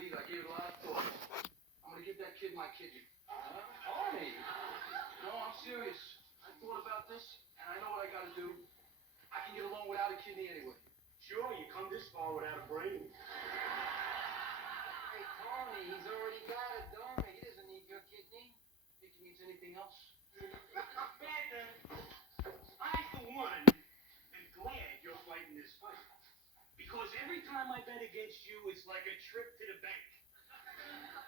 either. I gave it a lot of thought. I'm gonna give that kid my kidney. Tony! No, I'm serious. I thought about this, and I know what I gotta do. I can get along without a kidney anyway. Sure, you come this far without a brain. Hey, Tony, he's already got it, don't he? He doesn't need your kidney. Think he needs anything else? Panther, I, for one, am glad you're fighting this fight. Because every time I bet against you, it's like a trip to the bank.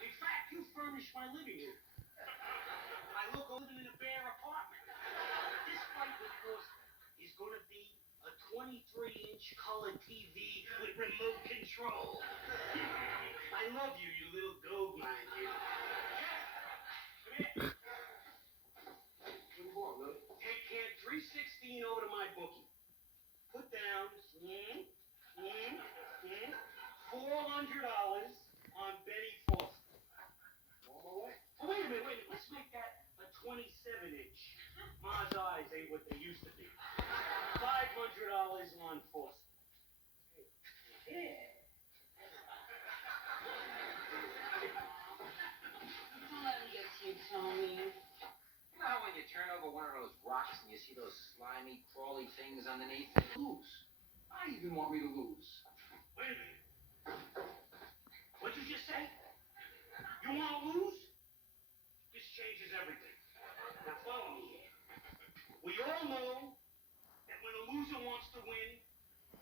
In fact, you furnish my living room. I look living in a bare apartment. This fight with Foster is going to be a 23-inch color TV with remote control. I love you, you little gold mine, you. Jeff, come here. What do you want, Lily? Take Camp 316 over to my bookie. Put down $400 on Benny Foster. On my way. Oh, wait a minute. Let's make that a 27-inch. Ma's eyes ain't what they used to be. $500 on Foster. Yeah. Don't let me get to you, Tony. You know how when you turn over one of those rocks and you see those slimy, crawly things underneath? Lose. I even want me to lose. Wait a minute. What'd you just say? You want to lose? This changes everything. Now follow me here. We all know that when a loser wants to win,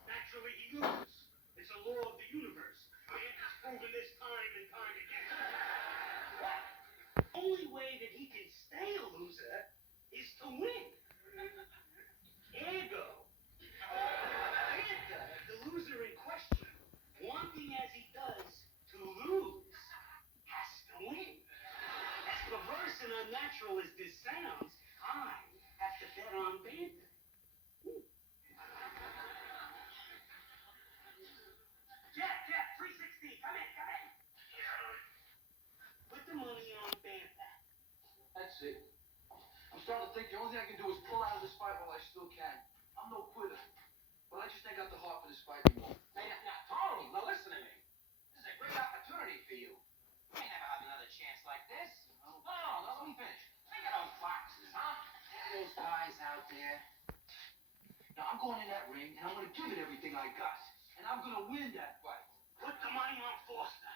naturally he loses. It's a law of the universe. Man has proven this time and time again. The only way that he can stay a loser is to win. Ergo, Panther, the loser in question, wanting as he does to lose, has to win. As perverse and unnatural as this sounds, I have to bet on Panther. Jeff, 316, come in. Put the money on Panther. That's it. I'm starting to think the only thing I can do is pull out of this fight while I still can. I'm no quitter. But I just ain't got the heart for this fight anymore. Hey, now, Tony, now listen to me. This is a great opportunity for you. You may never have another chance like this. No, let me finish. Think of those boxes, huh? Those guys out there. Now I'm going in that ring and I'm gonna give it everything I got. And I'm gonna win that fight. Put the money on Foster.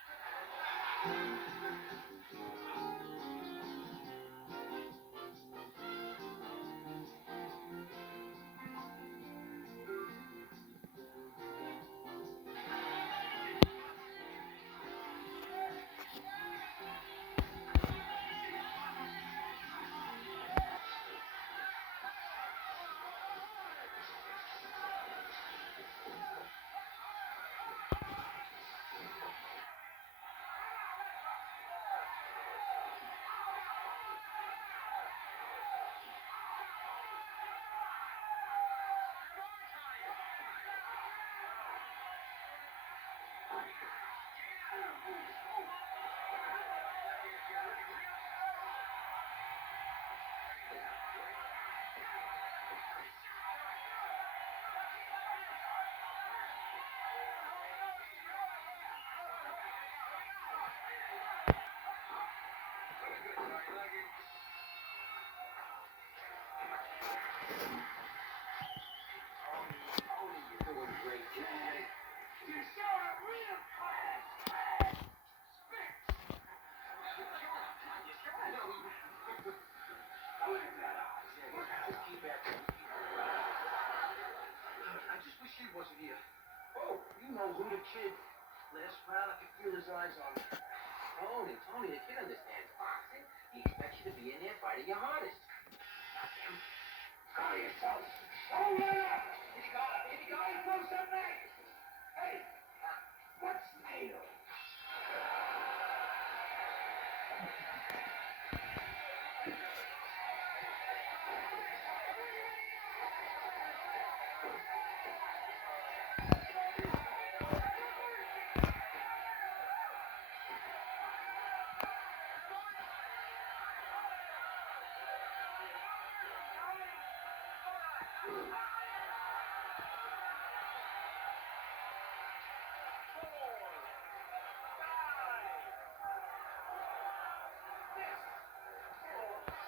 Tony, you're doing great. You saw it real fast. I know. Just keep after me. I just wish he wasn't here. Oh, you know who the kid. Last round, I could feel his eyes on me. Tony, the kid understands boxing. He expects you to be in there fighting your hardest. Not him. Call yourself. Oh, yeah. Here you go. Hey, throw something. Hey, what's Nato?